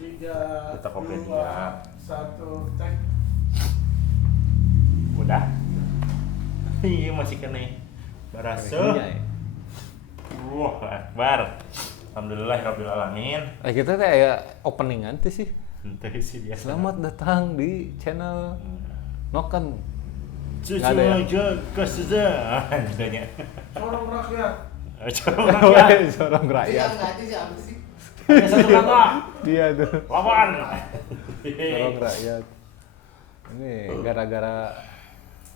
3, Tokopedia. 2, 1, tek. Udah. Iya masih kena. Barasa. Wah, akbar. Alhamdulillahirabbil alamin. Kita kayak openingan tuh sih. Ente sih biasa. Selamat datang di channel Noken. Cucu Nggak ada ya? aja kasih ditanya. Sorong rakyat. Coba rakyat. Seorang rakyat. Siapa sih? Ada satu kata. Dia tuh. Lawan. Seorang rakyat. Ini gara-gara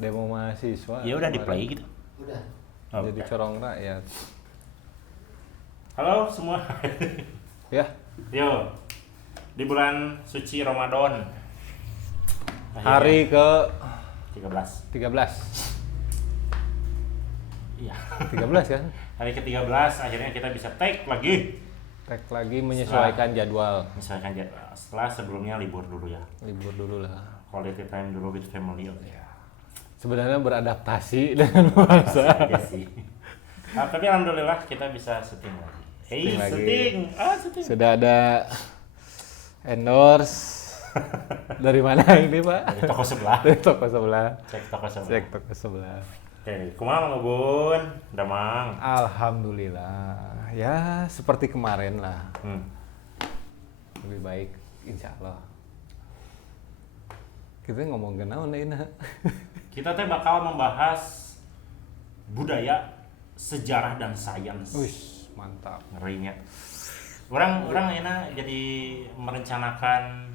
demo mahasiswa. Ya udah di play gitu. Udah. Jadi corong rakyat. Halo semua. Ya, Yo. Di bulan suci Ramadan. hari ke 13. 13. Iya. 13 kan? Hari ke-13 akhirnya kita bisa take lagi. Tag lagi menyesuaikan jadwal. Misalkan setelah sebelumnya libur dulu ya. Libur dulu lah. Quality time dulu with family. Ya. Sebenarnya beradaptasi dengan masa. Aja sih. Nah, tapi alhamdulillah kita bisa syuting lagi. Hey, Syuting lagi. syuting. Syuting. Sudah ada endorse dari mana ini, Pak? Dari toko sebelah. Dari toko sebelah. Cek toko sebelah. Cek toko sebelah. Oke, kumaha Mang Bun? Damang. Alhamdulillah. Ya, seperti kemarin lah. Lebih baik, insya Allah. Kita ngomong naon ini. Kita teh bakal membahas budaya, sejarah dan sains. Wih, mantap. Ngerinya. Orang enak jadi merencanakan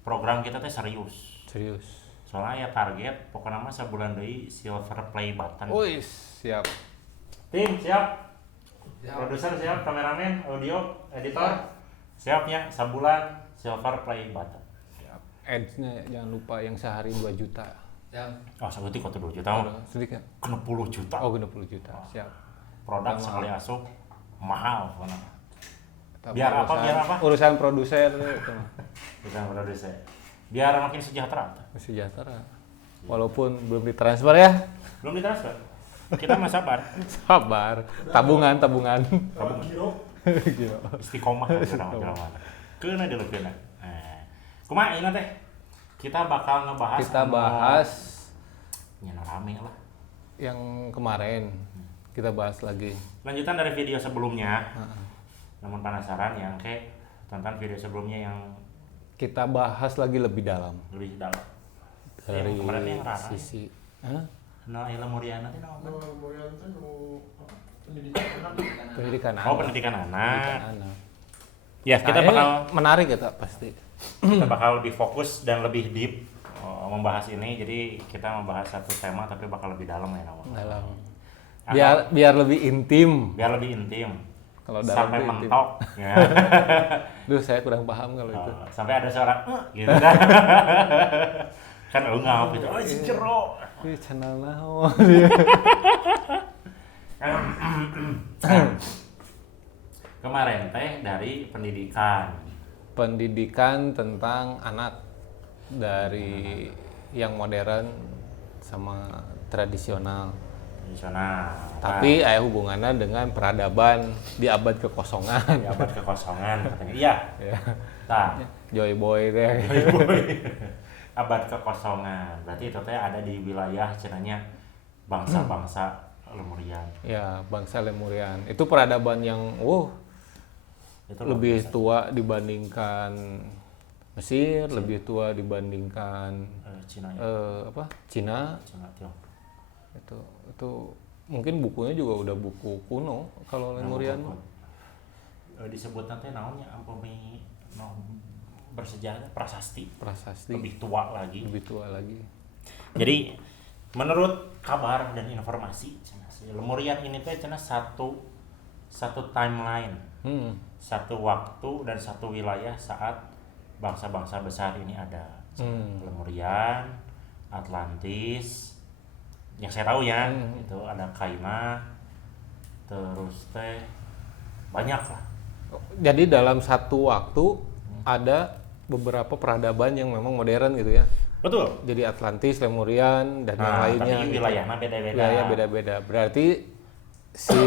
program kita teh serius. Serius. Soalnya ya target pokoknya mah sebulan deui silver play button. Wih, siap. Tim siap. Produser siap, kameramen, audio, editor. Siapnya sebulan silver play button. Siap. Ads-nya jangan lupa yang sehari 2 juta. Yang Oh, sebuti kok 2 juta mah. Sedikit. Kena 10 juta. Oh, 20 juta. Siap. Produk Mahal. sekali asup mahal pokoknya. Tapi Biar apa, biar apa? Urusan produser itu mah. Bukan produser. Biar makin sejahtera. Sejahtera. Walaupun belum ditransfer ya. Belum ditransfer. Kita mah sabar. Sabar. Tabungan. Orang giro. Gitu. Istiqomah jelema. Keuna deuleu keuna. Kumaha ieu teh? Kita bakal ngebahas Kita bahas nya rame lah. yang kemarin. Kita bahas lagi. Lanjutan dari video sebelumnya. Namun penasaran yang tonton video sebelumnya yang Kita bahas lagi lebih dalam lebih dalam. dari Yang kemarin yang Rara. sisi. Hah? Nah, Ella Muriana teh naon? Murian teh nu apa? Pendidikan anak. Pendidikan anak. Oh, pendidikan anak. Pendidikan anak. Ya, kita Nah, ini bakal menarik kita pasti. kita bakal lebih fokus dan lebih deep membahas ini. Jadi kita membahas satu tema tapi bakal lebih dalam ya namanya. Dalam. Atau- Biar lebih intim. biar lebih intim. Kalau dalam Sampai tuh intim. mentok. Ya. Duh, saya kurang paham kalau itu. Sampai ada suara gitu kan. Kan ngap gitu. Oh, si jero. Wih, channel naon. Kemarin teh dari pendidikan. Pendidikan tentang anak dari yang modern sama tradisional. Tradisional. Tapi ada hubungannya dengan peradaban di abad kekosongan. Di abad kekosongan katanya. Iya. Ya. Nah, Joy Boy deh. abad kekosongan. Berarti itu teh ada di wilayah cenanya bangsa-bangsa Lemurian. Ya, bangsa Lemurian. Itu peradaban yang Itu lebih luar biasa. tua dibandingkan Mesir, lebih tua dibandingkan Cina ya. Cina. Cina Tiongkok. Itu mungkin bukunya juga udah buku kuno kalau Lemurian. Disebut nanti naonnya ampami bersejarah prasasti Prasasti lebih tua lagi. lebih tua lagi. Jadi menurut kabar dan informasi cenah, si Lemurian ini teh cenah satu timeline, satu waktu dan satu wilayah saat bangsa-bangsa besar ini ada. Lemurian, Atlantis, yang saya tahu ya, itu ada Kaima, terus teh banyak lah. Jadi dalam satu waktu ada beberapa peradaban yang memang modern gitu ya. Betul. Jadi Atlantis, Lemurian dan yang lainnya. Tapi gitu. wilayahnya beda-beda. Wilayah beda-beda. Berarti si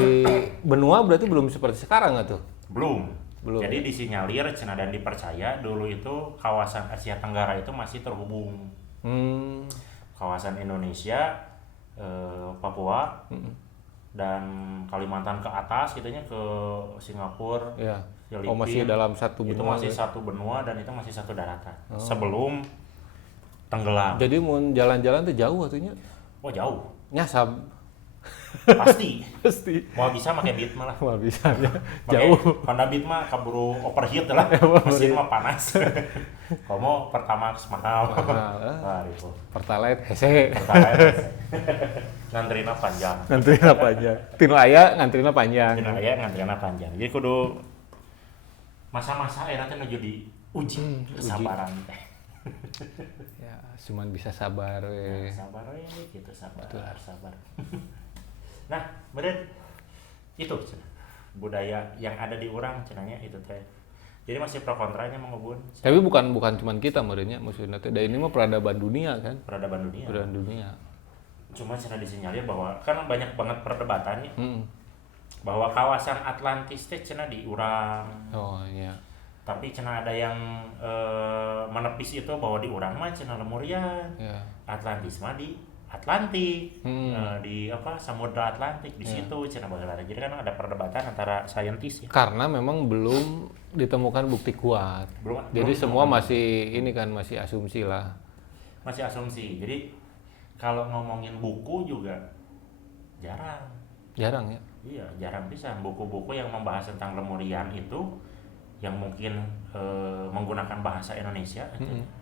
benua berarti belum seperti sekarang nggak tuh? Belum. Belum. Jadi disinyalir cenah dan dipercaya dulu itu kawasan Asia Tenggara itu masih terhubung. Kawasan Indonesia, Papua, dan Kalimantan ke atas gitunya ke Singapura, Ya. Filipina. Masih dalam satu Itu benua. masih satu benua dan itu masih satu daratan. Sebelum tenggelam. Jadi mau jalan-jalan tuh jauh atunya. Oh jauh. Nyasab. Pasti. Pasti. Mau bisa pakai beat malah. Wah bisa ya. Pakai Jauh. Honda Beat mah kaburu overheat lah. Mesin mah panas. Komo Pertamax mahal. Wah itu. Pertalite hese. Pertalite. Ngantrina panjang. Ngantrina panjang. Tinlaya ngantrina panjang. Tinlaya ngantrina panjang. Jadi kudu masa-masa era teh nuju diuji kesabaran teh. Ya, cuman bisa sabar. Sabar we gitu, sabar. Nah, bener itu cenah. Budaya yang ada di urang cenahnya itu teh. Jadi masih pro kontranya Mang Ubun. Tapi bukan cuman kita merenya maksudnya teh. Dan ini mah peradaban dunia kan. Peradaban dunia. Peradaban dunia. Cuma cenah disinyalir bahwa kan banyak banget perdebatannya. Bahwa kawasan Atlantis teh cenah di urang. Oh iya. Tapi cenah ada yang menepis itu bahwa di urang mah cenah Lemurian. Ya. Atlantis mah di Atlantik, di Samudra Atlantik di situ cenah baheula. Jadi kan ada perdebatan antara saintis ya. Karena memang belum ditemukan bukti kuat. Jadi semua masih ini kan masih asumsi lah. Masih asumsi. Jadi kalau ngomongin buku juga jarang. Jarang ya. Iya, jarang bisa buku-buku yang membahas tentang Lemurian itu yang mungkin menggunakan bahasa Indonesia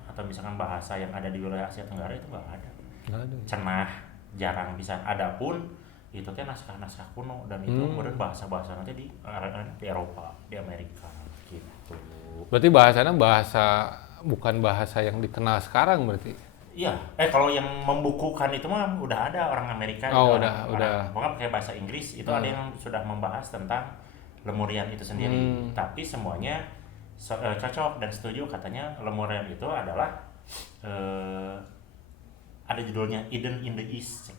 atau misalkan bahasa yang ada di wilayah Asia Tenggara itu nggak ada. Nggak ada. Cenah jarang bisa. Adapun itu teh naskah-naskah kuno dan itu kemudian bahasa-bahasa nanti di Eropa, di Amerika gitu. Berarti bahasanya bukan bahasa yang dikenal sekarang berarti. Iya, kalau yang membukukan itu mah udah ada orang Amerika. Oh, itu udah. Pokoknya pakai bahasa Inggris itu ada yang sudah membahas tentang Lemurian itu sendiri. Tapi semuanya cocok dan setuju katanya Lemurian itu adalah ada judulnya Eden in the East.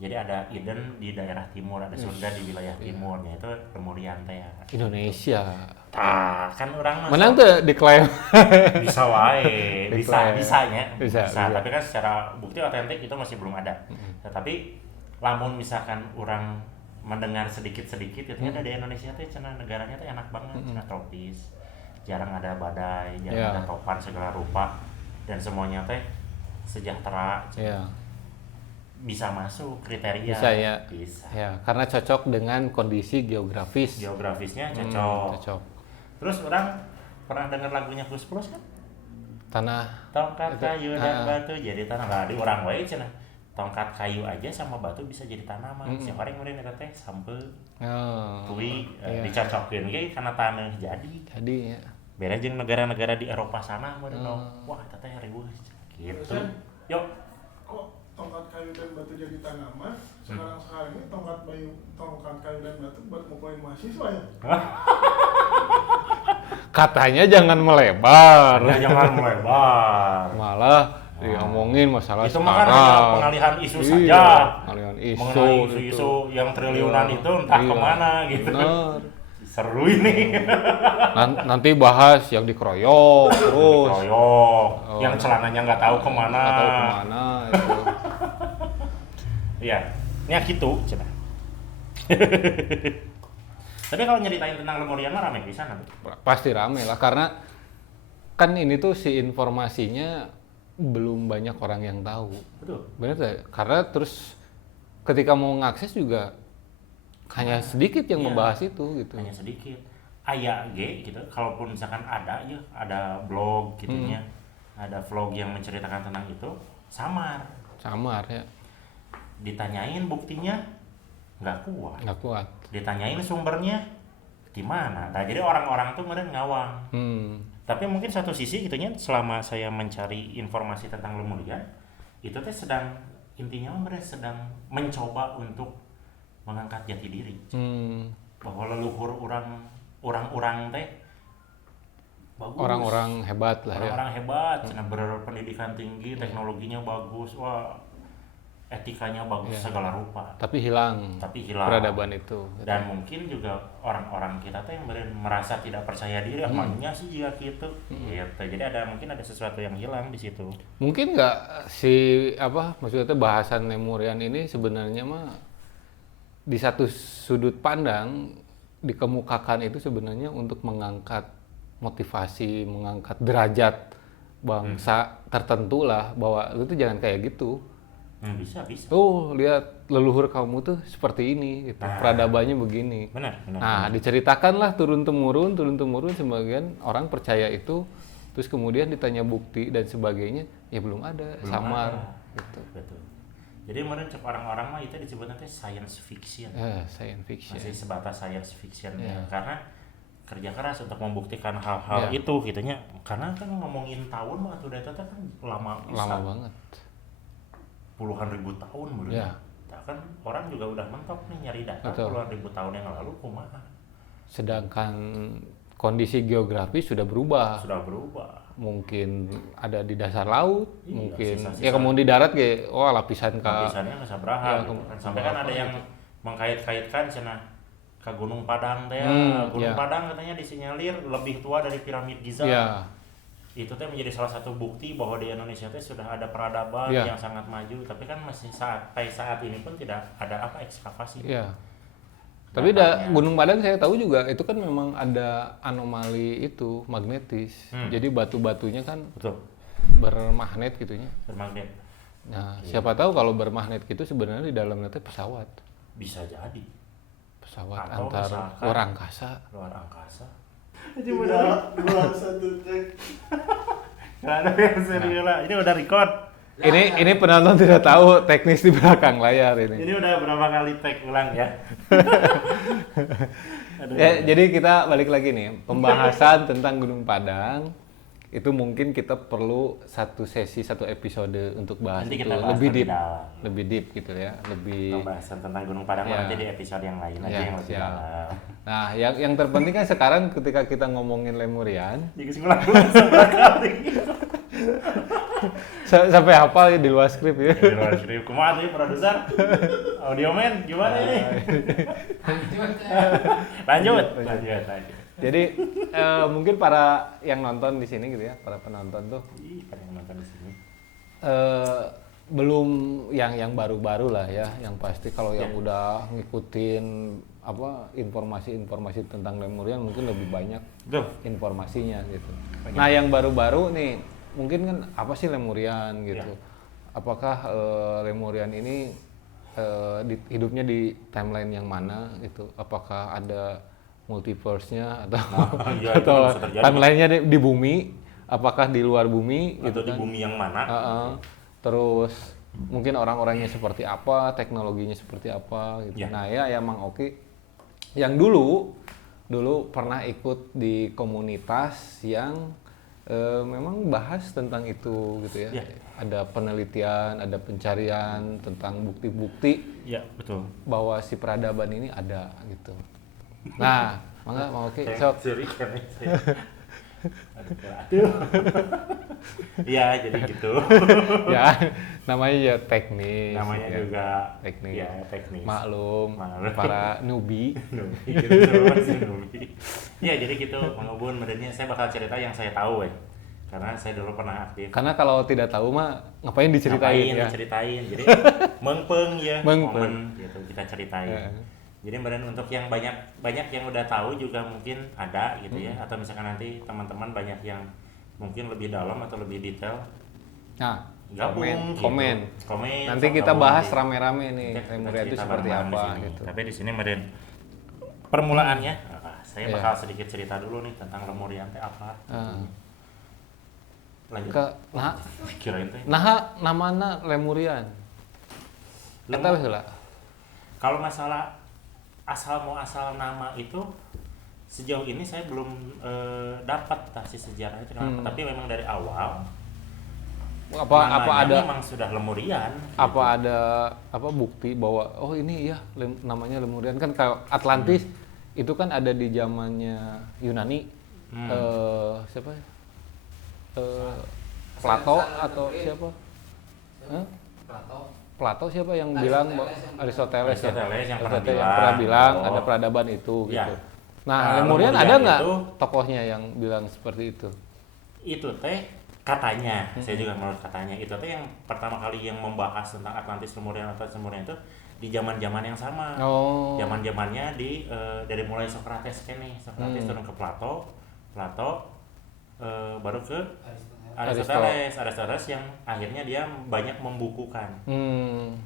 Jadi ada Eden di daerah timur, ada surga di wilayah timurnya itu Lemurian teh ya. Indonesia. Kan orang Menang tuh diklaim. bisa wae, bisanya. Bisa. Tapi kan secara bukti otentik itu masih belum ada. Tetapi lamun misalkan orang mendengar sedikit-sedikit itu ada di Indonesia teh cenah negaranya teh enak banget, cenah tropis. Jarang ada badai, jarang ada topan segala rupa dan semuanya teh sejahtera. Bisa masuk kriteria. Bisa ya. Bisa. Ya, karena cocok dengan kondisi geografis. Geografisnya cocok. Terus orang pernah dengar lagunya Plus Plus kan? Tanah Tongkat kayu dan batu jadi tanah. Lah di orang wae cenah. Tongkat kayu aja sama batu bisa jadi tanaman. Siapa yang kemudian eta teh sampe. Kuwi dicocokeun ge kana tanah jadi. Jadi ya. Beda jeung negara-negara di Eropa sana meureun wah eta teh riweuh gitu. Yuk. Kok tongkat kayu dan batu jadi tanaman? Sekarang ini tongkat kayu dan batu buat mukulin mahasiswa ya? Katanya jangan melebar. Jangan melebar. Malah diomongin masalah itu mah kan hanya pengalihan isu saja. Pengalihan mengenai isu-isu yang triliunan itu entah kemana gitu. Bener. Seru ini. Nanti bahas yang dikeroyok terus. Dikeroyok. Yang celananya nggak tahu kemana. Nggak tahu kemana itu. Iya, ya gitu cenah. Tapi kalau nyeritain tentang Lemurian mah rame pisan nanti. Pasti rame lah karena kan ini tuh si informasinya belum banyak orang yang tahu. Betul. Benar ya? Karena terus ketika mau ngakses juga hanya sedikit yang membahas itu gitu. Hanya sedikit. Aya ge gitu. Kalaupun misalkan ada blog gitunya. Ada vlog yang menceritakan tentang itu, samar ya. Ditanyain buktinya nggak kuat. Ditanyain sumbernya gimana. Nah, jadi orang-orang tuh kemudian ngawang. Tapi mungkin satu sisi gitunya selama saya mencari informasi tentang Lemurian, itu teh intinya mereka sedang mencoba untuk mengangkat jati diri. Bahwa leluhur orang teh bagus. Orang-orang hebat lah orang-orang hebat, cenah berpendidikan tinggi, teknologinya bagus. Wah, etikanya bagus Iya. segala rupa, Tapi hilang peradaban itu. dan mungkin juga orang-orang kita tuh yang merasa tidak percaya diri, emangnya sih jika gitu, gitu. Jadi mungkin ada sesuatu yang hilang di situ. Mungkin nggak maksudnya bahasan Lemurian ini sebenarnya mah di satu sudut pandang dikemukakan itu sebenarnya untuk mengangkat motivasi, mengangkat derajat bangsa tertentu lah, bahwa lu tuh jangan kayak gitu. Bisa. Tuh lihat leluhur kamu tuh seperti ini, gitu. Peradabannya begini. Benar. Nah, diceritakanlah turun temurun sebagian orang percaya itu, terus kemudian ditanya bukti dan sebagainya, ya belum ada, samar. Gitu. Betul. Jadi kemarin orang-orang mah itu disebutnya science fiction. Science fiction. Masih sebatas science fiction Ya. karena kerja keras untuk membuktikan hal-hal Ya. itu gitunya. Karena kan ngomongin tahun mah atau data kan lama banget. Puluhan ribu tahun menurut. Ya. Kan orang juga udah mentok nih nyari data. Betul. Puluhan ribu tahun yang lalu kumaha. Sedangkan kondisi geografis sudah berubah. Mungkin ada di dasar laut, Iya, mungkin sisa-sisa. ya kemudian di darat kayak lapisan Lapisannya nggak sabraha Ya, gitu kan. Sampai kan ada yang mengkait-kaitkan cenah ke Gunung Padang teh. Gunung ya. Padang katanya disinyalir lebih tua dari piramid Giza. Ya, Itu teh menjadi salah satu bukti bahwa di Indonesia teh sudah ada peradaban Ya. yang sangat maju, tapi kan masih sampai saat ini pun tidak ada ekskavasi. ya. Tapi Gunung Padang saya tahu juga itu kan memang ada anomali itu magnetis. Jadi batu-batunya kan Betul. bermagnet gitunya. Bermagnet. Nah, siapa tahu kalau bermagnet gitu sebenarnya di dalamnya teh pesawat. Bisa jadi Pesawat Atau antar misalkan luar angkasa. luar angkasa. Tidak, buat satu track. Nggak ada yang serius lah. Ini udah record. Ini penonton tidak tahu teknis di belakang layar ini. Ini udah berapa kali tag ulang ya? Aduh. Ya, jadi kita balik lagi nih, pembahasan tentang Gunung Padang. Itu mungkin kita perlu satu episode untuk bahas Nanti itu kita bahas lebih lebih deep, dalam. lebih deep gitu ya, lebih. Pembahasan tentang Gunung Padang Ya. nanti di episode yang lain aja Ya, yang lebih siap. dalam. Nah, yang terpenting kan sekarang ketika kita ngomongin Lemurian, Jadi kesimpulan seberapa kali. sampai hafal ya di luar skrip ya. Di luar skrip. Kumaha tuh produser? Audio man gimana ini? Lanjut. Jadi mungkin para yang nonton di sini gitu ya, para penonton tuh Ih, pada yang nonton di sini. belum yang baru-baru lah ya, yang pasti kalau yang udah ngikutin informasi-informasi tentang Lemurian mungkin lebih banyak Betul. informasinya gitu. Nah, yang baru-baru nih mungkin kan apa sih Lemurian gitu? Ya. Apakah Lemurian ini hidupnya di timeline yang mana gitu? Apakah ada multiverse-nya atau iya, itu atau bisa terjadi. timeline-nya di bumi? Apakah di luar bumi gitu Atau di kan? bumi yang mana? Terus mungkin orang-orangnya seperti apa, teknologinya seperti apa gitu. Ya. Nah, ya Mang Oki yang dulu pernah ikut di komunitas yang memang bahas tentang itu gitu ya. Ya. Ada penelitian, ada pencarian tentang bukti-bukti Iya, betul. bahwa si peradaban ini ada gitu. Nah, mangga Mang Oki sok. Seri kan nih. Aduh. Iya, jadi gitu. Ya, namanya ya teknis. Namanya ya. juga teknis. Ya, teknis. Maklum, Maklum. para newbie. Iya, jadi gitu Mang Ubun, sebenarnya saya bakal cerita yang saya tahu ya. Karena saya dulu pernah aktif. Karena kalau tidak tahu mah ngapain diceritain ya. Diceritain. Jadi mengpeng ya, Mengpeng. momen gitu kita ceritain. Ya. Jadi kemudian untuk yang banyak yang udah tahu juga mungkin ada gitu ya, atau misalkan nanti teman-teman banyak yang mungkin lebih dalam atau lebih detail, Nah, gabung komen. Nanti sok kita gabung bahas gitu. rame-rame nih Kita Lemuria itu cerita seperti bareng-bareng apa di sini. gitu. Tapi di sini kemudian permulaannya, saya Iya. bakal sedikit cerita dulu nih tentang Lemurian teh apa. Lanjut. Kirain teh. Namana Lemurian. Eta wis heula. Kalau masalah asal nama itu sejauh ini saya belum dapat si sejarah itu kenapa. Tapi memang dari awal Apa ada memang sudah Lemurian. apa ada bukti bahwa ini ya namanya Lemurian kan kalau Atlantis itu kan ada di zamannya Yunani. Siapa? Plato atau siapa? Plato siapa yang bilang Aristoteles ya? Aristoteles yang pernah Aristoteles bilang, pernah bilang oh. ada peradaban itu Ya. gitu. Nah, Nah, Lemurian Lemurian ada nggak itu, tokohnya yang bilang seperti itu? itu teh katanya, saya juga menurut katanya, itu teh yang pertama kali yang membahas tentang Atlantis Lemurian itu di zaman-zaman yang sama. Oh. Zaman-zamannya dari mulai Socrates Socrates turun ke Plato baru ke Aristoteles yang akhirnya dia banyak membukukan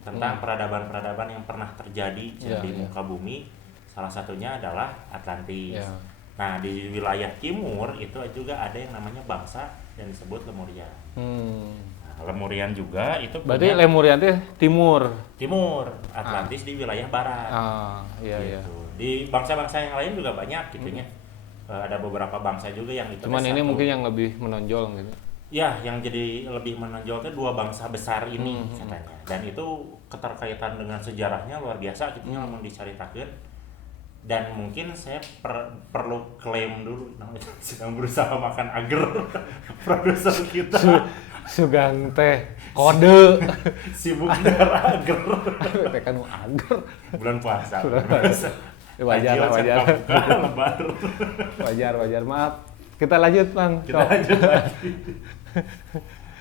tentang peradaban-peradaban yang pernah terjadi di muka bumi. Salah satunya adalah Atlantis. Yeah. Nah, di wilayah timur itu juga ada yang namanya bangsa yang disebut Lemurian. Nah, Lemurian juga itu Berarti punya Lemurian itu timur. Atlantis di wilayah barat. Iya iya. Gitu. Di bangsa-bangsa yang lain juga banyak gitunya. Ada beberapa bangsa juga yang itu. Cuman ini mungkin yang lebih menonjol gitu. Ya, yang jadi lebih menonjol itu dua bangsa besar ini katanya. Dan itu keterkaitan dengan sejarahnya luar biasa gitunya namun diceritakeun. Dan mungkin saya perlu klaim dulu, namanya sedang berusaha makan agar produser kita. Sugang teh kode Sibuk darah agar. teh kan agar. Bulan puasa. Wajar. Lebar. Wajar. Maaf. Kita lanjut, Bang. Kita lanjut lagi.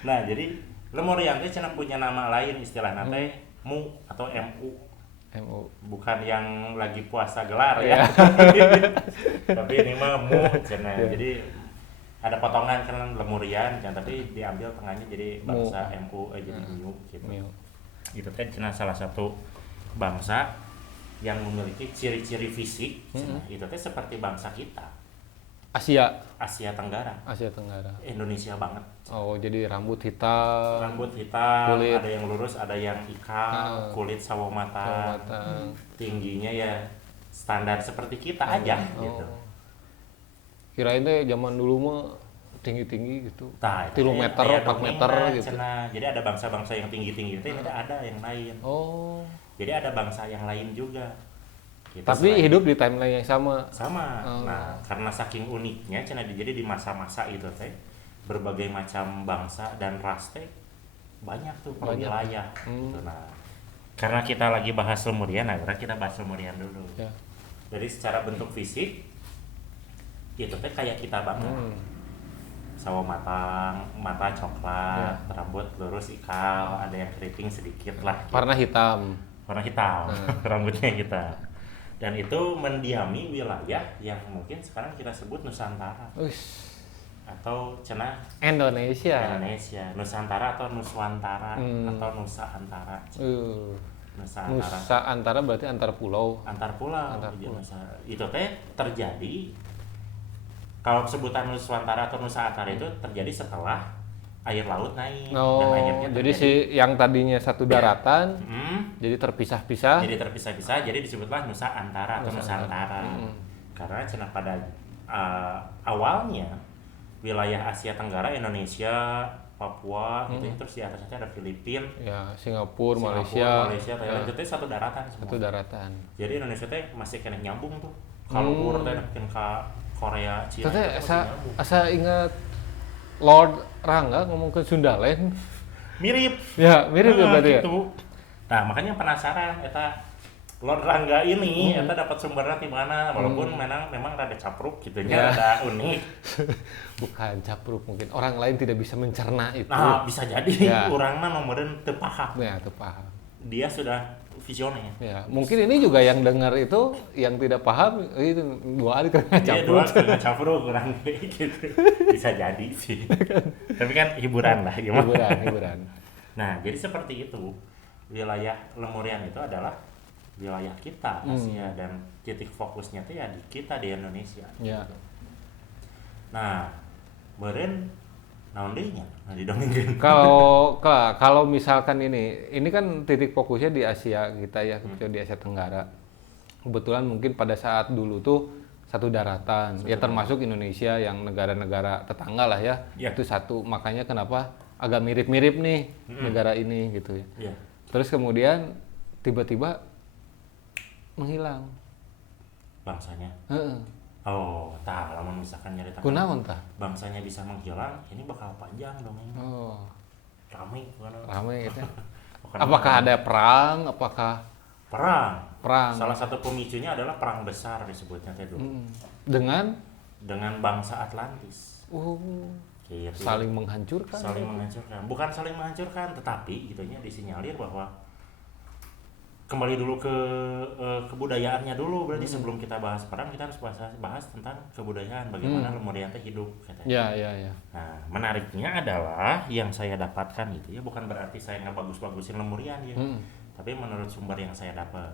Nah, jadi Lemurian teh cenah punya nama lain istilahnya teh Mu atau MU. Bukan yang lagi puasa gelar ya. Tapi ini mah Mu cenah. Jadi ada potongan kan Lemurian kan, tapi diambil tengahnya jadi bangsa MU jadi Mu gitu. Itu teh cenah salah satu bangsa yang memiliki ciri-ciri fisik itu teh seperti bangsa kita. Asia Tenggara. Indonesia banget. Oh, jadi rambut hitam, kulit. Ada yang lurus, ada yang ikal, kulit sawo matang. Tingginya ya standar seperti kita aja gitu. Kirain teh zaman dulu mah tinggi-tinggi gitu. 3 meter, 4 meter gitu. Jadi ada bangsa-bangsa yang tinggi-tinggi itu ada yang lain. Oh. Jadi ada bangsa yang lain juga. Gitu, tapi hidup di timeline yang sama. Nah, karena saking uniknya jadi di masa-masa itu teh berbagai macam bangsa dan ras teh banyak tuh per wilayah gitu. Nah, karena kita lagi bahas Lemurian, kita bahas Lemurian dulu. Ya. Jadi secara bentuk fisik itu teh kayak kita banget. Sawo matang, mata coklat, rambut lurus ikal, ada yang keriting sedikit lah. Gitu. Warna hitam. Rambutnya hitam. Dan itu mendiami wilayah yang mungkin sekarang kita sebut Nusantara. Atau cenah Indonesia. Nusantara atau Nuswantara atau Nusa Antara. Nusa Antara berarti antar pulau. Itu teh terjadi, kalau sebutan Nuswantara atau Nusa Antara itu terjadi setelah air laut naik. Dan akhirnya jadi yang tadinya satu daratan jadi terpisah-pisah. Jadi disebutlah Nusa Antara atau Nusantara. Karena cenah pada awalnya wilayah Asia Tenggara, Indonesia, Papua gitu, terus di atasnya ada Filipina, Singapura, Malaysia, Thailand, itu satu daratan semua. Satu daratan. Jadi Indonesia teh masih kena nyambung tuh. Kalau luhur teh mungkin ke Korea, Cina. Teh asa ingat Lord Rangga ngomong ke Sundaland. Mirip. Ya, mirip berarti gitu. Nah, makanya penasaran eta Lord Rangga ini eta dapat sumbernya di mana, walaupun memang rada capruk gitu nya, rada unik. Bukan capruk, mungkin orang lain tidak bisa mencerna itu. Nah, bisa jadi urangna nomeureun teu paham. Ya, teu paham. Dia sudah visioner. Ya, mungkin ini juga yang dengar itu yang tidak paham itu 2 kali kena capruk. Iya, 2 kali capruk kurang gitu. Bisa jadi sih. Tapi kan hiburan lah gimana? Hiburan. Nah, jadi seperti itu. Wilayah Lemurian itu adalah wilayah kita Asia dan titik fokusnya tuh ya di kita di Indonesia. Ya. Nah, beureun naon deui nya didongengkeun. Kalau misalkan ini kan titik fokusnya di Asia kita ya, di Asia Tenggara. Kebetulan mungkin pada saat dulu tuh satu daratan, termasuk Indonesia yang negara-negara tetangga lah ya. Itu satu, makanya kenapa agak mirip-mirip nih negara ini gitu ya. Terus kemudian tiba-tiba menghilang bangsanya. Oh, lamun misalkan nyarita kunaon tah? Bangsanya bisa menghilang, ini bakal panjang dong ini. Oh. Rame gitu. Apakah ada perang? Apakah perang? Salah satu pemicunya adalah perang besar disebutnya teh dulu. Dengan bangsa Atlantis. Gitu. Saling menghancurkan. Bukan saling menghancurkan, tetapi gitunya disinyalir bahwa kembali dulu ke kebudayaannya dulu. Berarti sebelum kita bahas perang, kita harus bahas tentang kebudayaan, bagaimana Lemurian teh hidup katanya. Ya. Nah, menariknya adalah yang saya dapatkan gitu ya, bukan berarti saya ngebagus-bagusin Lemurian ya. Tapi menurut sumber yang saya dapat,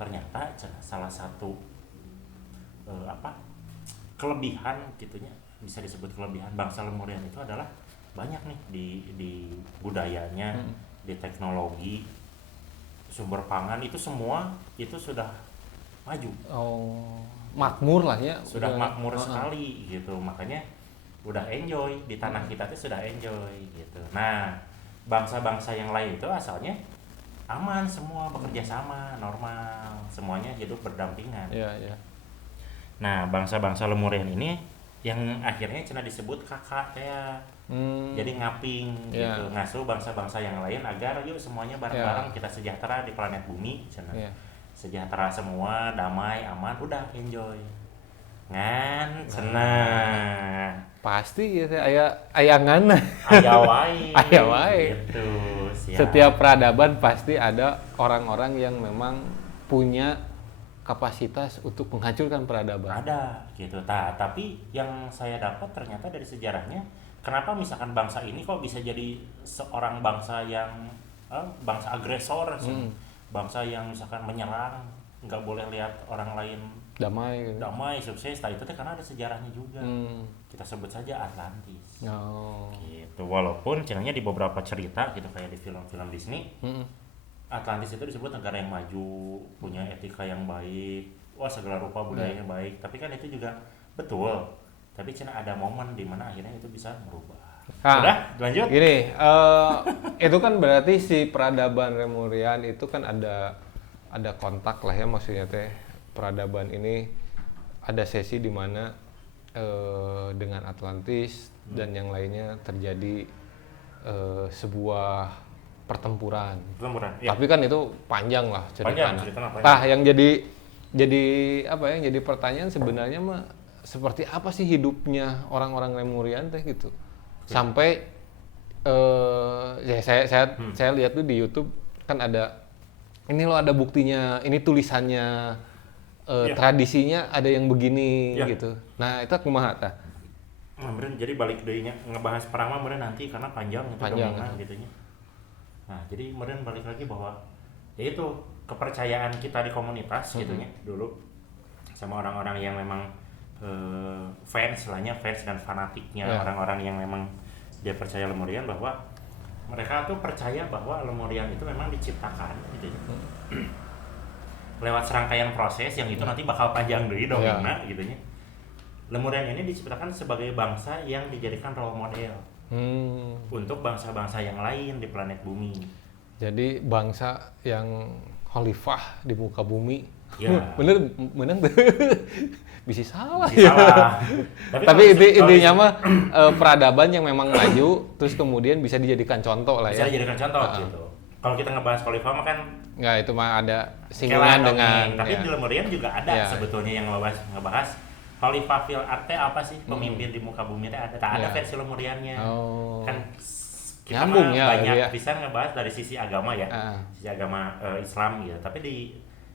ternyata salah satu kelebihan gitunya, bisa disebut kelebihan bangsa Lemurian itu adalah banyak nih di budayanya, di teknologi, sumber pangan itu semua itu sudah maju. Makmur lah ya. Sudah makmur sekali gitu. Makanya udah enjoy di tanah kita tuh sudah enjoy gitu. Nah, bangsa-bangsa yang lain itu asalnya aman semua, bekerja sama, normal, semuanya hidup berdampingan. Iya. Nah, bangsa-bangsa Lemurian ini yang akhirnya cina disebut kakak ya. Jadi ngaping gitu, ngasuh bangsa-bangsa yang lain agar yuk semuanya bareng-bareng kita sejahtera di planet bumi, cina. Sejahtera semua, damai, aman, udah enjoy. Ngan, cenah. Pasti ya, ayangan. Aya wae. Gitu. Siap. Setiap peradaban pasti ada orang-orang yang memang punya kapasitas untuk menghancurkan peradaban. Ada gitu. Tapi yang saya dapat ternyata dari sejarahnya, kenapa misalkan bangsa ini kok bisa jadi seorang bangsa yang bangsa agresor, bangsa yang misalkan menyerang, nggak boleh lihat orang lain damai sukses. Itu karena ada sejarahnya juga. Kita sebut saja Atlantis. Gitu. Walaupun cenanya di beberapa cerita gitu kayak di film-film Disney, Atlantis itu disebut negara yang maju, punya etika yang baik, segala rupa budaya yang baik. Tapi kan itu juga betul. Tapi cina ada momen di mana akhirnya itu bisa merubah. Udah, lanjut. Gini, itu kan berarti si peradaban Lemurian itu kan ada kontak lah ya, maksudnya teh peradaban ini ada sesi di mana dengan Atlantis dan yang lainnya terjadi sebuah pertempuran. Ya. Tapi kan itu panjang lah ceritanya. Panjang. Nah, yang jadi apa ya? Jadi pertanyaan sebenarnya mah seperti apa sih hidupnya orang-orang Lemurian teh gitu. Sampai saya lihat tuh di YouTube kan ini loh ada buktinya, ini tulisannya, tradisinya ada yang begini gitu. Nah, itu kumaha tah? Jadi balik deunya ngebahas perang mah nanti karena panjang gitu nya. Nah, jadi kemudian balik lagi bahwa yaitu kepercayaan kita di komunitas gitunya dulu sama orang-orang yang memang fans dan fanatiknya, orang-orang yang memang dia percaya Lemurian, bahwa mereka tuh percaya bahwa Lemurian itu memang diciptakan gitu ya. Lewat serangkaian proses yang itu nanti bakal panjang deui dongengna gitu nya. Lemurian ini diciptakan sebagai bangsa yang dijadikan role model untuk bangsa-bangsa yang lain di planet bumi. Jadi bangsa yang khalifah di muka bumi. Ya. Bener tuh. Bisa salah. Tapi intinya mah peradaban yang memang maju, terus kemudian bisa dijadikan contoh lah ya. Bisa dijadikan contoh gitu. Kalau kita ngebahas khalifah mah kan nggak, itu mah ada singgungan dengan. Tapi di Lemurian juga ada sebetulnya yang ngebahas khalifah fil arte apa sih, pemimpin di muka bumi teh ada versi Lemuriannya. Kan kita nyambung banyak bisa ngebahas dari sisi agama ya, sisi agama Islam gitu. Tapi di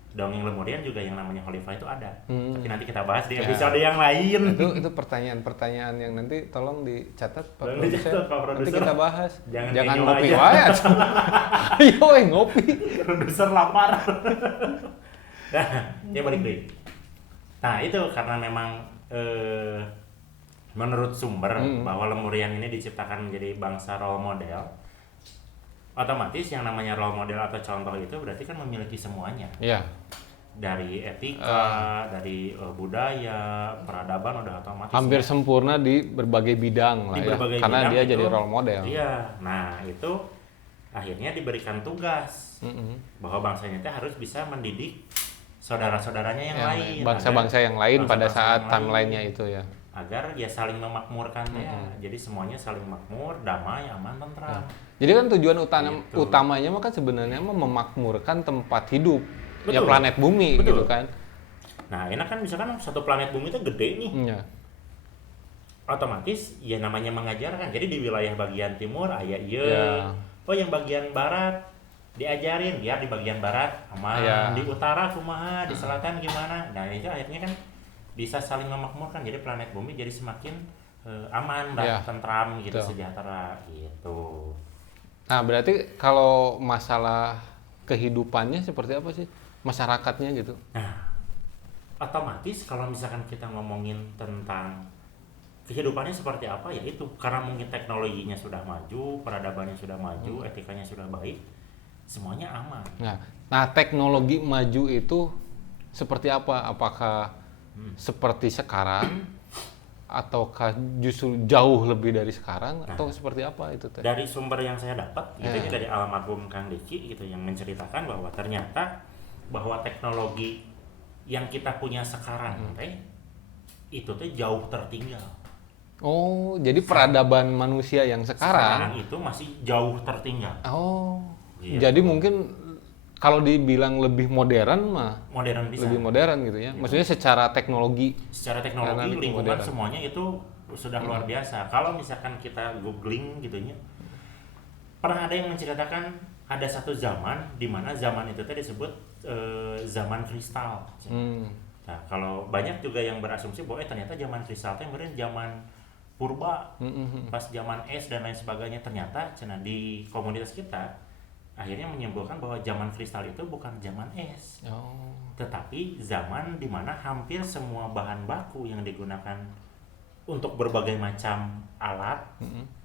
dongeng Lemurian juga yang namanya khalifah itu ada. Tapi nanti kita bahas di episode yang lain. Itu pertanyaan-pertanyaan yang nanti tolong dicatat Pak Produser. Nanti kita bahas. Jangan ngopi ngopi wae. Ayo ngopi. Produser lapar. Nah, ya balik deh. Nah, itu karena memang menurut sumber bahwa Lemurian ini diciptakan menjadi bangsa role model. Otomatis yang namanya role model atau contoh itu berarti kan memiliki semuanya. Iya. Dari etika, dari budaya, peradaban udah otomatis. Hampir sempurna di berbagai bidang lah ya. Karena dia jadi role model. Iya. Nah, itu akhirnya diberikan tugas bahwa bangsanya itu harus bisa mendidik saudara-saudaranya yang lain. Bangsa-bangsa yang lain pada saat timeline-nya itu ya. agar ya saling memakmurkan ya. Jadi semuanya saling makmur, damai, aman, tentram. Jadi kan tujuan Gitu. utamanya mah kan sebenarnya mah memakmurkan tempat hidup, ya Betul. planet bumi Betul. gitu kan. Nah, enak kan misalkan satu planet bumi itu gede nih. Iya. Otomatis ya namanya mengajarkan. Jadi di wilayah bagian timur aya ieu. Ya. Oh, yang bagian barat diajarin biar di bagian barat aman, Ya. di utara kumaha, di selatan gimana. Nah, itu akhirnya kan bisa saling memakmurkan. Jadi planet bumi jadi semakin aman dan Ya. tentram gitu, Betul. sejahtera gitu. Nah, berarti kalau masalah kehidupannya seperti apa sih? Masyarakatnya gitu. Nah, otomatis kalau misalkan kita ngomongin tentang kehidupannya seperti apa ya itu karena mungkin teknologinya sudah maju, peradabannya sudah maju, etikanya sudah baik, semuanya aman. Nah, teknologi maju itu seperti apa? Apakah seperti sekarang ataukah justru jauh lebih dari sekarang atau seperti apa itu teh? Dari sumber yang saya dapat, gitu Ya. dari almarhum Kang Diki gitu yang menceritakan bahwa ternyata bahwa teknologi yang kita punya sekarang teh itu teh jauh tertinggal. Oh, jadi peradaban manusia yang sekarang. Sekarang itu masih jauh tertinggal. Oh, Gitu. jadi mungkin kalau dibilang lebih modern mah Modern bisa. lebih modern gitu ya. Maksudnya secara teknologi. Secara teknologi, Karena lebih lingkungan modern. semuanya itu sudah luar biasa. Kalau misalkan kita googling gitunya, pernah ada yang menceritakan ada satu zaman di mana zaman itu tadi disebut zaman kristal. Nah, kalau banyak juga yang berasumsi bahwa ternyata zaman kristal itu kemudian zaman purba, pas zaman es dan lain sebagainya. Ternyata di komunitas kita akhirnya menyimpulkan bahwa zaman kristal itu bukan zaman es, Oh. tetapi zaman di mana hampir semua bahan baku yang digunakan untuk berbagai macam alat,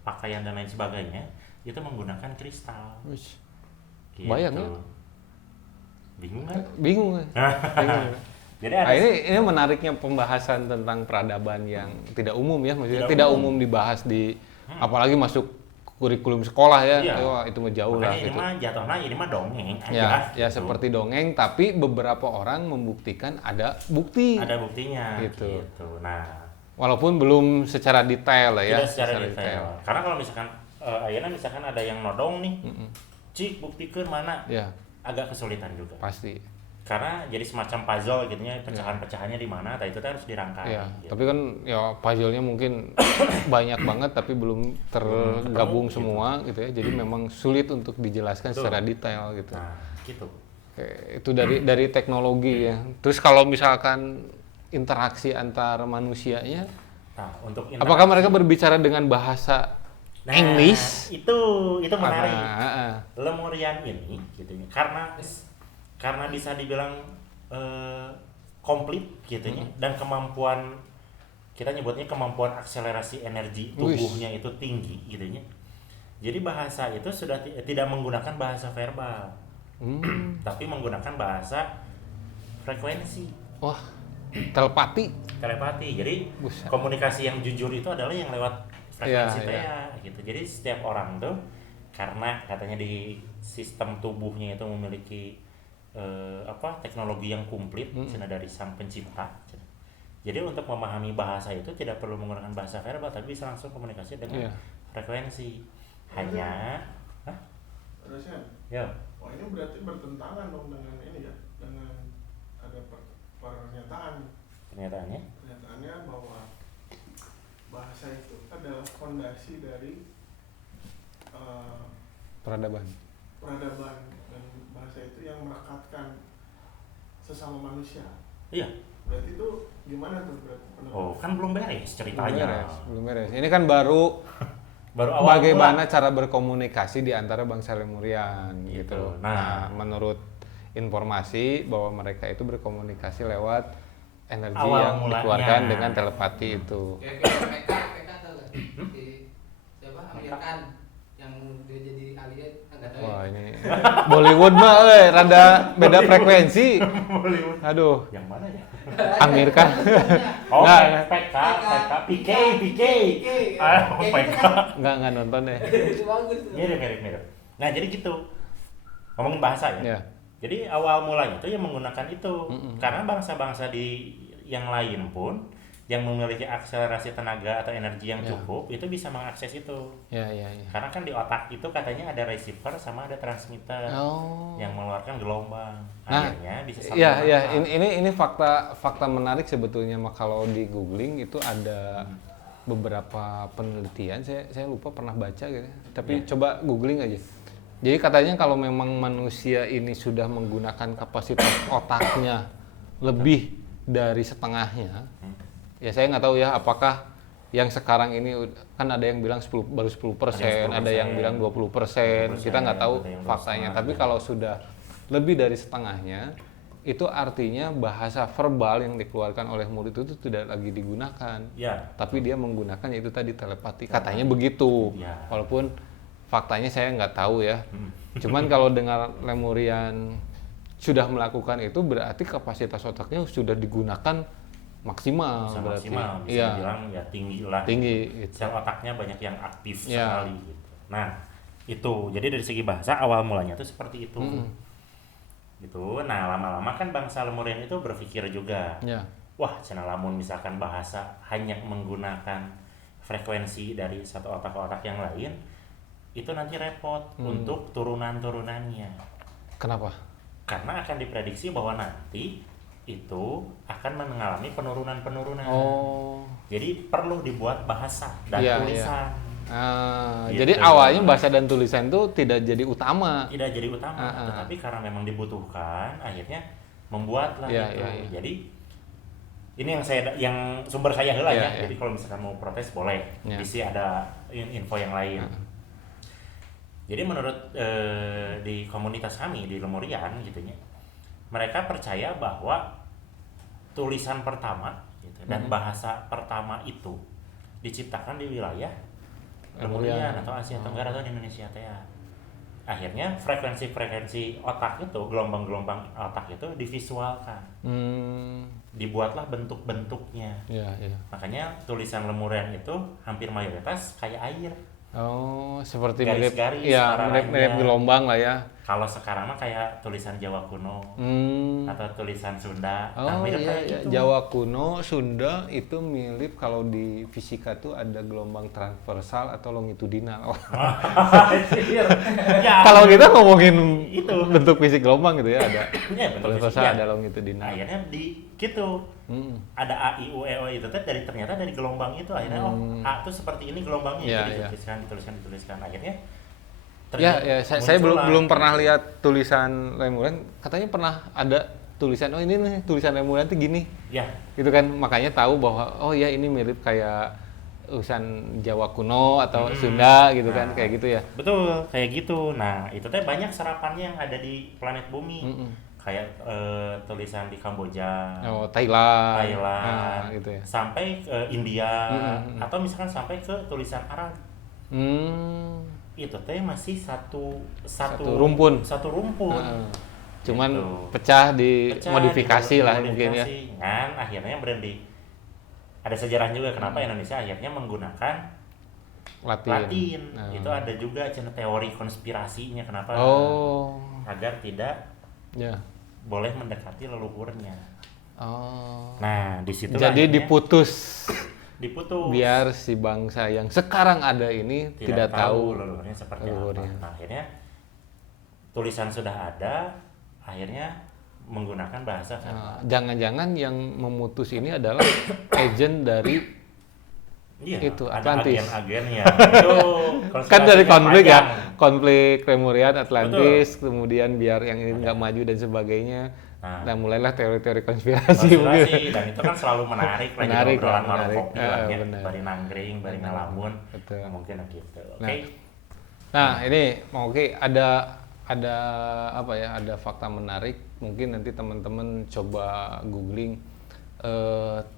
pakaian dan lain sebagainya itu menggunakan kristal. Wish. Gitu. Bayang ya? Bingung kan? Bingung. Bingung. Jadi ada Nah, ini menariknya pembahasan tentang peradaban yang tidak umum ya, maksudnya Tidak tidak umum. umum dibahas di apalagi masuk kurikulum sekolah ya. Iya. Wah, itu mah jauh lah makanya ini gitu. mah jatuhnya ini mah dongeng aja. Ya, ya gitu. seperti dongeng, tapi beberapa orang membuktikan ada bukti. Ada buktinya Gitu. Nah, Walaupun belum secara detail lah ya. tidak secara detail. Karena kalau misalkan ayeuna misalkan ada yang nodong nih, cik buktikan mana, Ya, agak kesulitan juga. pasti. Karena jadi semacam puzzle gitu ya, pecahan-pecahannya di mana, itu harus dirangkai. Ya, gitu. tapi kan ya puzzle-nya mungkin banyak banget tapi belum tergabung ketemu, semua gitu ya. Jadi memang sulit untuk dijelaskan Betul. secara detail gitu. Nah, gitu. Oke, itu dari teknologi ya. Terus kalau misalkan interaksi antar manusianya, Nah, untuk apakah mereka berbicara dengan bahasa English? Itu menarik. Karena, Lemurian ini gitu ya, karena bisa dibilang komplit gitu ya, dan kemampuan kita nyebutnya kemampuan akselerasi energi tubuhnya itu tinggi gitu ya. Jadi bahasa itu sudah tidak menggunakan bahasa verbal, tapi menggunakan bahasa frekuensi. Wah, telepati. Jadi Buset. komunikasi yang jujur itu adalah yang lewat frekuensi Iya, gitu. Jadi setiap orang tuh karena katanya di sistem tubuhnya itu memiliki teknologi yang komplit cenah dari sang pencipta. Jadi untuk memahami bahasa itu tidak perlu menggunakan bahasa verbal, tapi bisa langsung komunikasi dengan frekuensi. Hanya, Rasanya, ya, wah ini berarti bertentangan dong dengan ini ya, dengan ada pernyataan. Pernyataannya bahwa bahasa itu adalah fondasi dari Peradaban. peradaban, dan bahasa itu yang merekatkan sesama manusia. iya. Berarti itu gimana tuh berarti pendapat? Oh, kan belum beres ceritanya. Belum beres. Ini kan baru Awal bagaimana mula. cara berkomunikasi di antara bangsa Lemurian gitu. Gitu. Nah, menurut informasi bahwa mereka itu berkomunikasi lewat energi Awal yang mulanya. dikeluarkan dengan telepati itu. Kayak PK tahu nggak? Si siapa Amir Khan yang dia jadi alien nggak tahu. Wah, ini Bollywood mah rada beda frekuensi. Bollywood. Aduh, Yang mana ya? Amir Khan. Oh, Nggak. PK, PK. Ah, PK. Nggak nonton deh. Itu bagus tuh. Mirip. Nah, jadi gitu. Ngomongin bahasa ya. Ya. Jadi awal mulanya itu yang menggunakan itu. Karena bangsa-bangsa yang lain pun yang memiliki akselerasi tenaga atau energi yang cukup itu bisa mengakses itu. Ya. Karena kan di otak itu katanya ada receiver sama ada transmitter yang mengeluarkan gelombang. Akhirnya bisa saling Ya. Ini fakta menarik sebetulnya. Kalau di googling itu ada beberapa penelitian. Saya lupa pernah baca gitu. Tapi coba googling aja. Jadi katanya kalau memang manusia ini sudah menggunakan kapasitas otaknya lebih dari setengahnya, ya saya nggak tahu ya apakah yang sekarang ini kan ada yang bilang baru 10%, ada yang bilang 20%, kita nggak tahu faktanya. Tapi kalau sudah lebih dari setengahnya, itu artinya bahasa verbal yang dikeluarkan oleh murid itu tidak lagi digunakan, tapi dia menggunakan itu tadi telepati. Katanya begitu, walaupun faktanya saya nggak tahu ya. Cuman kalau dengar Lemurian sudah melakukan itu berarti kapasitas otaknya sudah digunakan maksimal. Berarti bisa bilang ya tinggi lah. Tinggi. Sel otaknya banyak yang aktif sekali. Gitu. Nah itu jadi dari segi bahasa awal mulanya itu seperti itu. Gitu. Nah lama-lama kan bangsa Lemurian itu berpikir juga. Wah cenah lamun misalkan bahasa hanya menggunakan frekuensi dari satu otak ke otak yang lain, itu nanti repot untuk turunan-turunannya. Kenapa? Karena akan diprediksi bahwa nanti itu akan mengalami penurunan-penurunan. Jadi perlu dibuat bahasa dan tulisan. Gitu. Jadi awalnya bahasa dan tulisan itu tidak jadi utama. Tidak jadi utama, tetapi karena memang dibutuhkan, akhirnya membuatlah itu. Jadi ini yang sumber saya heula ya. Jadi kalau misalkan mau protes boleh. Bisa ada info yang lain. Jadi menurut di komunitas kami di Lemurian gitunya, mereka percaya bahwa tulisan pertama gitu, dan bahasa pertama itu diciptakan di wilayah Lemurian atau Asia Tenggara atau di Indonesia teh. Akhirnya frekuensi otak itu, gelombang-gelombang otak itu divisualkan. Dibuatlah bentuk-bentuknya. Makanya tulisan Lemurian itu hampir mayoritas kayak air. Seperti garis-garis, mirip gelombang lah ya. Kalau sekarang mah kayak tulisan Jawa kuno atau tulisan Sunda. Mirip kayak gitu. Jawa kuno, Sunda itu mirip. Kalau di fisika tuh ada gelombang transversal atau longitudinal. Kalau kita ngomongin itu bentuk fisik gelombang gitu ya, ada transversal, ada longitudinal. Akhirnya gitu. Ada A, I, U, E, O itu ternyata dari gelombang itu. Akhirnya A itu seperti ini gelombangnya, jadi dituliskan. Akhirnya saya belum pernah lihat tulisan Lemurian. Katanya pernah ada tulisan, ini nih tulisan Lemurian tuh gini. Gitu kan, makanya tahu bahwa ini mirip kayak tulisan Jawa kuno atau Sunda gitu kan, kayak gitu ya. Betul, kayak gitu. Nah, itu banyak serapannya yang ada di planet bumi. Kayak tulisan di Kamboja, Thailand gitu ya. Sampai ke India, atau misalkan sampai ke tulisan Arab. Itu masih satu rumpun. Cuman pecah modifikasi lah mungkin ya. Kan akhirnya berhenti. Ada sejarah juga kenapa Indonesia akhirnya menggunakan Latin. Itu ada juga teori konspirasinya kenapa agar tidak boleh mendekati leluhurnya. Nah, di situ jadi diputus biar si bangsa yang sekarang ada ini tidak tahu leluhurnya seperti apa. Nah, akhirnya tulisan sudah ada, akhirnya menggunakan bahasa verbal. Jangan-jangan yang memutus ini adalah agent dari itu Atlantis. Agen-agen ya. Itu kan dari konflik ya, konflik Lemurian Atlantis. Betul. Kemudian biar yang ini nggak maju dan sebagainya. Nah, mulailah teori-teori konspirasi mungkin. Dan itu kan selalu menarik obrolan warung kopi bari nanggring, bari ngalamun. Mungkin gitu. Nah, ini ada apa ya? Ada fakta menarik. Mungkin nanti teman-teman coba googling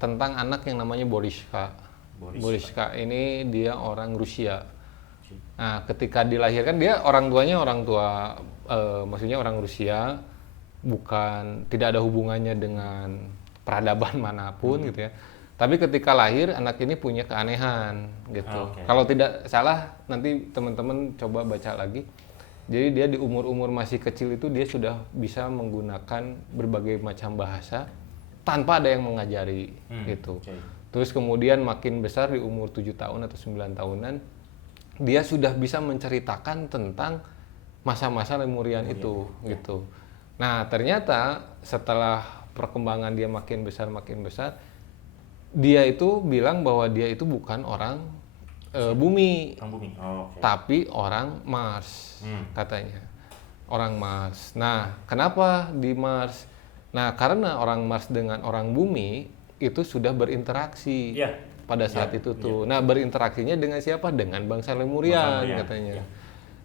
tentang anak yang namanya Boriska. Boriska ini dia orang Rusia. Nah, ketika dilahirkan dia maksudnya orang Rusia, tidak ada hubungannya dengan peradaban manapun gitu ya. Tapi ketika lahir anak ini punya keanehan gitu. Kalau tidak salah nanti teman-teman coba baca lagi. Jadi dia di umur masih kecil itu dia sudah bisa menggunakan berbagai macam bahasa tanpa ada yang mengajari gitu. Terus kemudian makin besar di umur 7 tahun atau 9 tahunan, dia sudah bisa menceritakan tentang masa-masa lemurian itu gitu. Nah, ternyata setelah perkembangan dia makin besar, dia itu bilang bahwa dia itu bukan orang bumi, tapi orang Mars, katanya. Orang Mars. Nah, kenapa di Mars? Nah, karena orang Mars dengan orang bumi itu sudah berinteraksi pada saat itu tuh. Nah, berinteraksinya dengan siapa? Dengan bangsa Lemurian, katanya.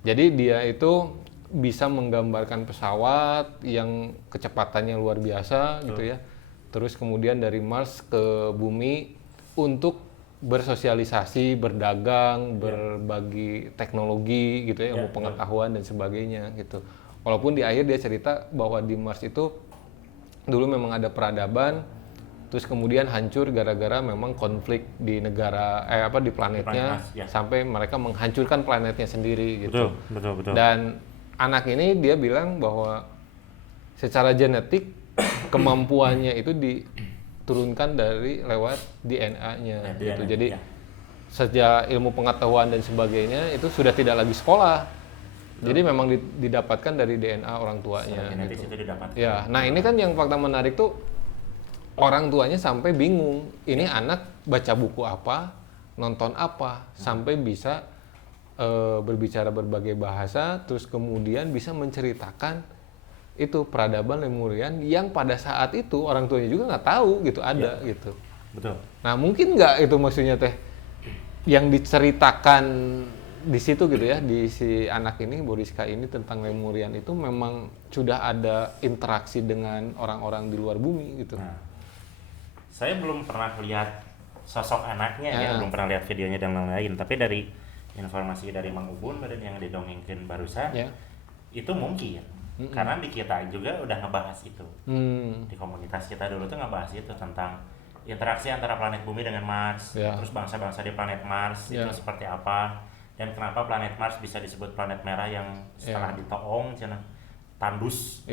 Jadi dia itu bisa menggambarkan pesawat yang kecepatannya luar biasa gitu ya. Terus kemudian dari Mars ke bumi untuk bersosialisasi, berdagang, berbagi teknologi gitu ya, ilmu pengetahuan dan sebagainya gitu. Walaupun di akhir dia cerita bahwa di Mars itu dulu memang ada peradaban, terus kemudian hancur gara-gara memang konflik di negara di planetnya, sampai mereka menghancurkan planetnya sendiri gitu. Betul. Dan anak ini dia bilang bahwa secara genetik kemampuannya itu diturunkan dari lewat DNA-nya gitu. Jadi sejak ilmu pengetahuan dan sebagainya itu sudah tidak lagi sekolah. Jadi memang didapatkan dari DNA orang tuanya gitu. Ya, nah ini kan yang fakta menarik tuh, orang tuanya sampai bingung. Ini anak baca buku apa, nonton apa, sampai bisa berbicara berbagai bahasa, terus kemudian bisa menceritakan itu peradaban Lemurian yang pada saat itu orang tuanya juga nggak tahu gitu ada gitu. Betul. Nah mungkin nggak itu maksudnya teh yang diceritakan di situ gitu ya, di si anak ini, Boriska ini, tentang Lemurian itu memang sudah ada interaksi dengan orang-orang di luar bumi gitu. Nah, saya belum pernah lihat sosok anaknya belum pernah lihat videonya dan lain-lain, tapi dari informasi dari Mang Ubun dan yang didongengkan barusan itu mungkin karena di kita juga udah ngebahas itu di komunitas kita dulu tuh ngebahas itu tentang interaksi antara planet bumi dengan Mars, terus bangsa-bangsa di planet Mars itu seperti apa, dan kenapa planet Mars bisa disebut planet merah yang setelah ditoong tandus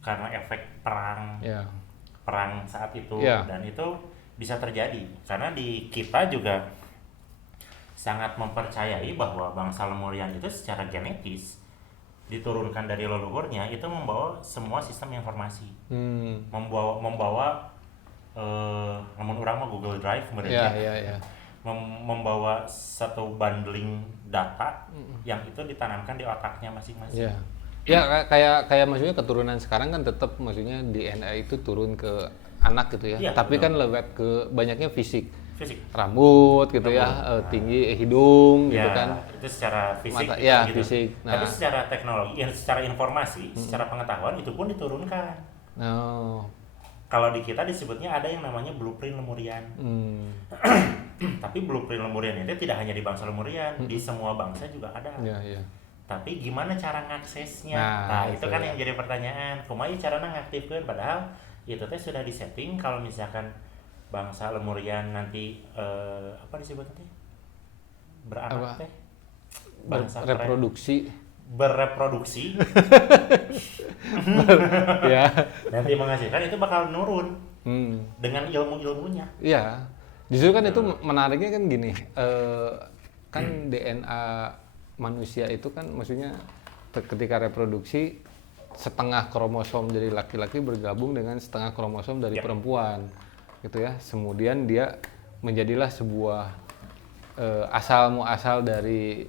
karena efek perang saat itu, dan itu bisa terjadi karena di kita juga sangat mempercayai bahwa bangsa Lemurian itu secara genetis diturunkan dari leluhurnya itu membawa semua sistem informasi, membawa namun orang mah Google Drive membawa satu bundling data yang itu ditanamkan di otaknya masing-masing. Ya kayak maksudnya keturunan sekarang kan tetap maksudnya DNA itu turun ke anak gitu ya. Tapi kan lebih ke banyaknya fisik. Rambut gitu tinggi hidung gitu kan. Itu secara fisik mata, gitu. Fisik. Nah, tapi secara teknologi, secara informasi, secara pengetahuan itu pun diturunkan. Kalau di kita disebutnya ada yang namanya blueprint Lemurian. Tapi blueprint Lemurian itu tidak hanya di bangsa Lemurian, di semua bangsa juga ada. Tapi gimana cara ngaksesnya? Nah itu kan yang jadi pertanyaan. Kumaha caranya ngaktifkeun, padahal itu teh sudah disetting kalau misalkan bangsa Lemurian nanti apa disebut teh? Beranak teh? Bereproduksi. Nanti menghasilkan itu bakal nurun dengan ilmu-ilmunya. Iya. Justru kan itu menariknya kan gini, kan DNA manusia itu kan maksudnya ketika reproduksi setengah kromosom dari laki-laki bergabung dengan setengah kromosom dari perempuan gitu ya. Kemudian dia menjadilah sebuah asal muasal dari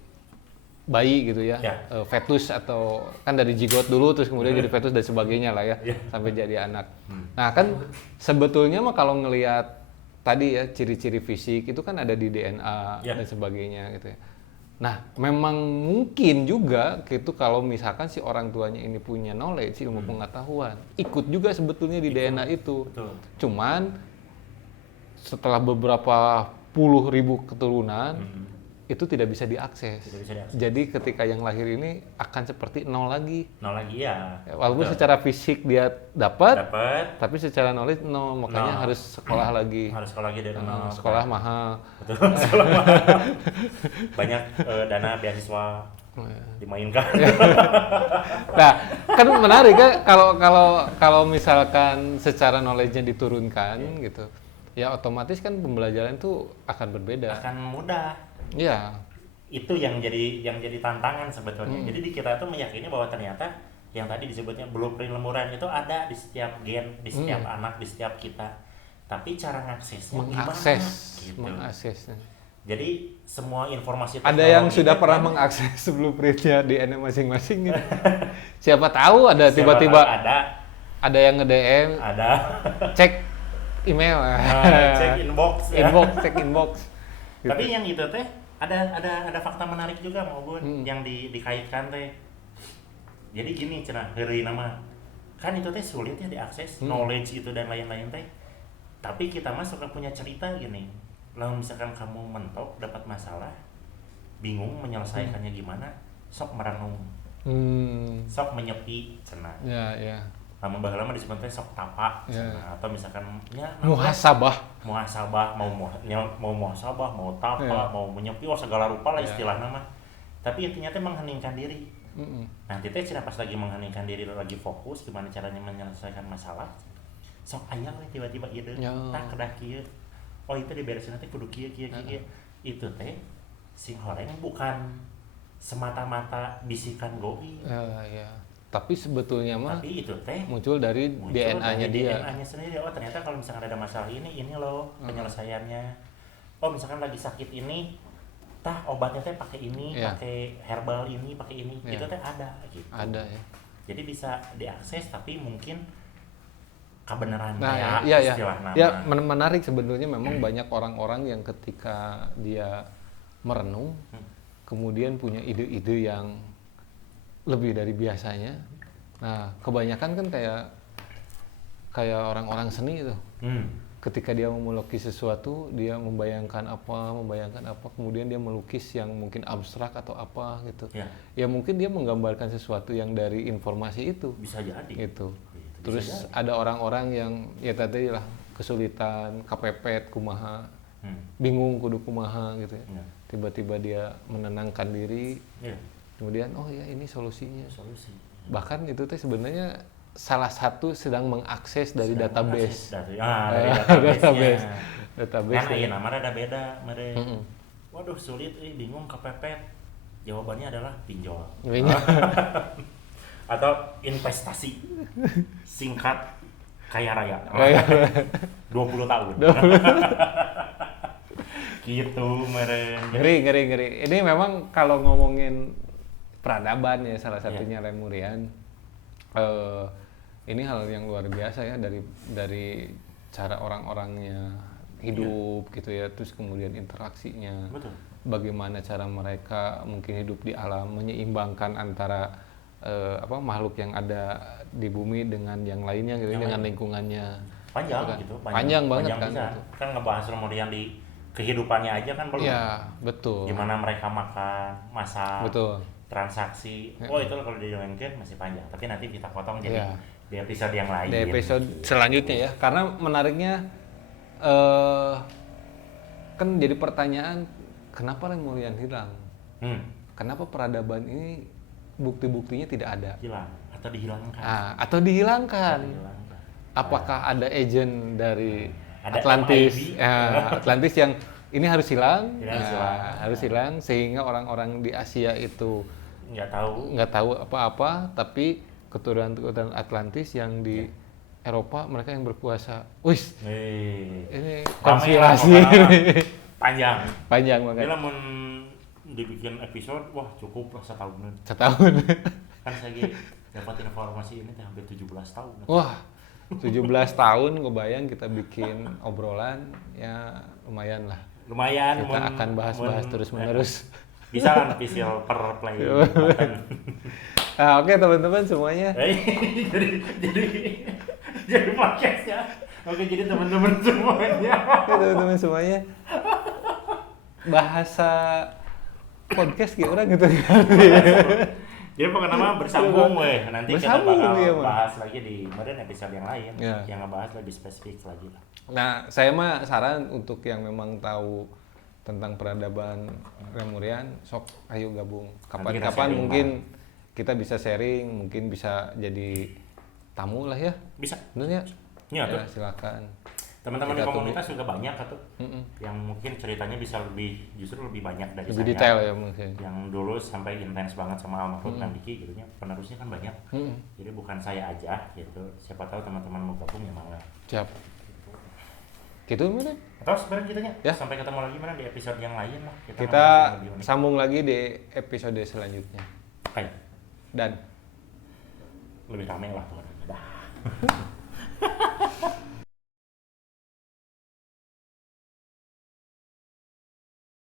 bayi gitu ya, fetus, atau kan dari zigot dulu terus kemudian jadi fetus dan sebagainya lah ya, sampai jadi anak. Nah kan sebetulnya mah kalau ngelihat tadi ya ciri-ciri fisik itu kan ada di DNA dan sebagainya gitu ya. Nah memang mungkin juga gitu kalau misalkan si orang tuanya ini punya knowledge, ilmu pengetahuan, ikut juga sebetulnya di DNA itu. Cuman setelah beberapa puluh ribu keturunan itu tidak bisa diakses. Jadi ketika yang lahir ini akan seperti nol lagi ya. Walaupun secara fisik dia dapat, tapi secara knowledge nol, makanya harus sekolah lagi. Harus sekolah lagi dari nol. Sekolah mahal. Betul, sekolah mahal. Banyak dana beasiswa dimainkan. Nah, kan menarik kan kalau misalkan secara knowledge-nya diturunkan gitu. ya otomatis kan pembelajaran tuh akan berbeda. Akan mudah. Iya. Itu yang jadi tantangan sebetulnya. Jadi di kita tuh meyakini bahwa ternyata yang tadi disebutnya blueprint lemburan itu ada di setiap gen, di setiap anak, di setiap kita. Tapi cara ngaksesnya gimana? Gitu. Mengaksesnya. Jadi semua informasi ada yang sudah pernah mengakses blueprintnya di NM masing-masing gitu. Siapa tahu ada tiba-tiba ada yang nge-DM, ada cek email, cek inbox ya. cek inbox. Gitu. Tapi yang itu teh ada fakta menarik juga mau Bun yang dikaitkan teh. Jadi gini cenah heureuy nama. Kan itu teh sulit ya diakses knowledge itu dan lain-lain teh. Tapi kita mah suka punya cerita gini. Lalu misalkan kamu mentok dapat masalah, bingung menyelesaikannya gimana, sok merenung, sok menyepi, cenah. Ya. Lama baheula mah disebut teh sok tapa, atau misalkan ya muhasabah, mau muhasabah, mau tapa, mau menyepi, segala rupa lah istilahnya mah. Tapi intinya teh mengheningkan diri. Nanti teh cenah pas lagi mengheningkan diri, lagi fokus gimana caranya menyelesaikan masalah, sok aya we tiba-tiba ide, tak kedah kieu. Oh itu diberesin nanti kudu kieu. Itu teh sing horeng bukan semata-mata bisikan goi. Ya. Tapi sebetulnya mah itu teh muncul dari DNA-nya dia. DNA-nya sendiri. Oh ternyata kalau misalkan ada masalah ini loh penyelesaiannya. Oh misalkan lagi sakit ini, tah obatnya teh pakai ini, pakai herbal ini, pakai ini. Itu teh ada gitu. Ada ya. Jadi bisa diakses tapi mungkin kebenaran istilah nama. Ya menarik sebetulnya memang banyak orang-orang yang ketika dia merenung kemudian punya ide-ide yang lebih dari biasanya. Nah, kebanyakan kan kayak orang-orang seni itu. Ketika dia melukis sesuatu, dia membayangkan apa, kemudian dia melukis yang mungkin abstrak atau apa gitu. Ya mungkin dia menggambarkan sesuatu yang dari informasi itu. Bisa jadi. Gitu. Terus ada orang-orang yang ya tadi lah kesulitan, kepepet, kumaha, bingung kudu kumaha gitu ya. Tiba-tiba dia menenangkan diri, kemudian oh ya ini solusinya. Bahkan itu teh sebenarnya salah satu sedang mengakses dari database. Dari database. Kan nama ada beda, waduh sulit, bingung kepepet. Jawabannya adalah pinjol. Atau investasi singkat kaya raya 20 tahun gitu meren. Ngeri ini memang kalau ngomongin peradaban ya salah satunya Lemurian ini hal yang luar biasa ya dari cara orang-orangnya hidup gitu ya, terus kemudian interaksinya. Betul. Bagaimana cara mereka mungkin hidup di alam menyeimbangkan antara makhluk yang ada di bumi dengan yang lainnya gitu, dengan lingkungannya. Panjang banget kan. Kan ngebahas kemudian di kehidupannya aja kan belum. Iya, betul. Gimana mereka makan, masak, betul. Transaksi. Oh itu kalau dijalankan masih panjang. Tapi nanti kita potong jadi di episode yang lain. Di episode selanjutnya ya. Karena menariknya kan jadi pertanyaan kenapa Lemurian hilang? Kenapa peradaban ini bukti-buktinya tidak ada? Hilang atau dihilangkan? Atau dihilangkan. Apakah ada agent dari Atlantis? Atlantis yang ini harus hilang, harus hilang sehingga orang-orang di Asia itu nggak tahu apa-apa, tapi keturunan Atlantis yang di Eropa mereka yang berkuasa. Wis, ini konspirasi panjang banget. Dia dibikin episode, wah cukup lah setahun. Kan saya dapat informasi ini hampir 17 tahun. Wah, 17 tahun kebayang kita bikin obrolan ya lumayan lah. Kita akan bahas terus-menerus. Bisa kan official per play. Nah, oke teman-teman semuanya. jadi podcastnya. Oke, jadi teman-teman semuanya. Bahasa podcast kayak orang gitu. Jadi pokoknya nama bersambung weh. Nanti kita bakal bahas lagi di kemudian episode yang lain yang ngebahas lebih spesifik lagi lah. Nah, saya mah saran untuk yang memang tahu tentang peradaban Lemurian, sok ayo gabung. Kapan-kapan mungkin kita bisa sharing, mungkin bisa jadi tamu lah ya. Bisa. Bener ya? Ya, silakan. Teman-teman di Kita komunitas juga banyak atau yang mungkin ceritanya bisa justru lebih banyak dari lebih saya. detail ya mungkin. Yang dulu sampai intens banget sama almarhum Kang Diki gitu nya, penerusnya kan banyak. Jadi bukan saya aja gitu. Siapa tahu teman-teman mau gabung ya mangga. Siap. Gitu mana? Atau sebenarnya gitunya. Ya. Sampai ketemu lagi mana di episode yang lain lah. Kita ngobrol lebih unik. sambung lagi di episode selanjutnya. Oke. Dan Lebih ramai lah tuh. Dah.